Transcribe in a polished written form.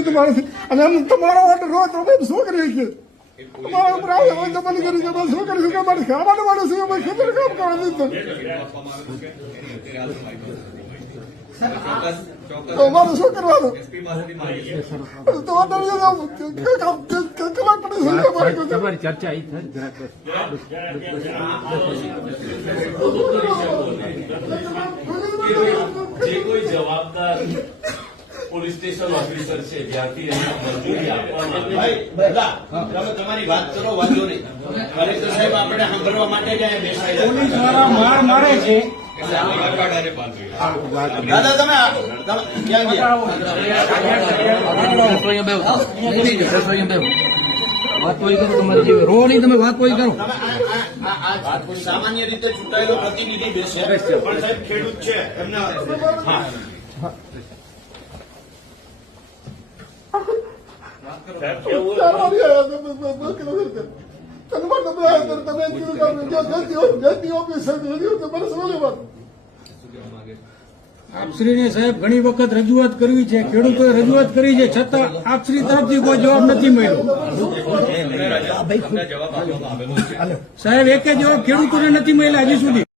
કરી તમારે અને એમ તમારો ઓર્ડર હોય તો અમે શું કરીએ છીએ તમારા ઉપર આવે હોય તો બંધ કરી કે શું કરીશું કે મારે ખાવાનું મારે શું અમે ખેતર કામ કરવા દીધું તો અમારે શું કરવાનું તો ઓર્ડર કલાક પડે તમારી ચર્ચા જે કોઈ જવાબદાર પોલીસ સ્ટેશન ઓફિસર છે જ્યાંથી એને મંજૂરી આપવામાં તમારી વાત કરો વાંધો નહીં કલેક્ટર સાહેબ આપણે સાંભળવા માટે જ અહીંયા બેસાડ્યા પોલીસ વાળા માર મારે છે દાદા તમે ક્યાં ગયા વાત કોઈ કરો તમારી જીવે રો નહીં તમે વાત કોઈ કરો સામાન્ય રીતે ચૂંટાયેલો પ્રતિનિધિ બેસે પણ સાહેબ ખેડૂત છે એમના આપશ્રીને સાહેબ ઘણી વખત રજૂઆત કરવી છે, ખેડૂતોએ રજૂઆત કરી છે, છતાં આપશ્રી તરફથી કોઈ જવાબ નથી મળ્યો. સાહેબ એક જવાબ ખેડૂતોને નથી મળ્યા હજી સુધી.